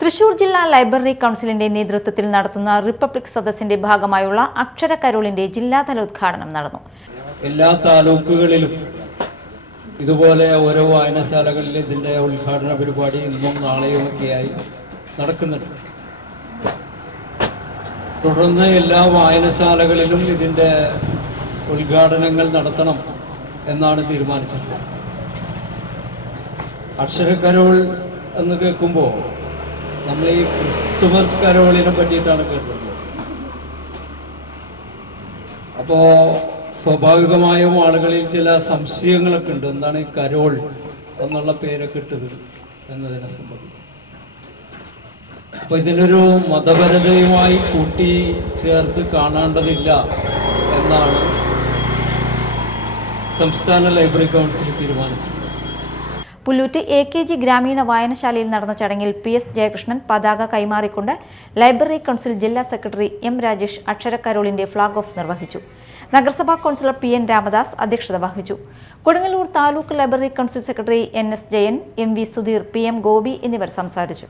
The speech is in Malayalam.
തൃശൂർ ജില്ലാ ലൈബ്രറി കൗൺസിലിന്റെ നേതൃത്വത്തിൽ നടത്തുന്ന റിപ്പബ്ലിക് സദസ്സിന്റെ ഭാഗമായുള്ള അക്ഷരക്കരോളിന്റെ ജില്ലാതല ഉദ്ഘാടനം നടന്നു. എല്ലാ താലൂക്കുകളിലും ഇതുപോലെ ഓരോ വായനശാലകളിൽ ഇതിന്റെ ഉദ്ഘാടന പരിപാടി ഇന്നും നാളെയും ഒക്കെയായി നടക്കുന്നുണ്ട്. തുടർന്ന് എല്ലാ വായനശാലകളിലും ഇതിന്റെ ഉദ്ഘാടനങ്ങൾ നടത്തണം എന്നാണ് തീരുമാനിച്ചിട്ടുള്ളത്. അക്ഷരക്കരോൾ എന്ന് കേൾക്കുമ്പോൾ നമ്മൾ ഈ ക്രിസ്തുമസ് കരോളിനെ പറ്റിയിട്ടാണ് കേൾക്കുന്നത്. അപ്പോ സ്വാഭാവികമായും ആളുകളിൽ ചില സംശയങ്ങളൊക്കെ ഉണ്ട്. എന്താണ് ഈ കരോൾ എന്നുള്ള പേരൊക്കെ ഇട്ടത് എന്നതിനെ സംബന്ധിച്ച്. അപ്പൊ ഇതിനൊരു മതപരതയുമായി കൂട്ടി ചേർത്ത് കാണേണ്ടതില്ല എന്നാണ് സംസ്ഥാന ലൈബ്രറി കൗൺസിൽ തീരുമാനിച്ചത്. പുല്ലൂറ്റ് AKG ഗ്രാമീണ വായനശാലയിൽ നടന്ന ചടങ്ങിൽ PS ജയകൃഷ്ണൻ പതാക കൈമാറിക്കൊണ്ട് ലൈബ്രറി കൗൺസിൽ ജില്ലാ സെക്രട്ടറി M രാജേഷ് അക്ഷരക്കരോളിന്റെ ഫ്ളാഗ് ഓഫ് നിർവഹിച്ചു. നഗരസഭാ കൗൺസിലർ PN രാമദാസ് അധ്യക്ഷത വഹിച്ചു. Kodungallur taluk library council secretary NS Jayan, MV Sudheer, PM Gopi എന്നിവർ സംസാരിച്ചു.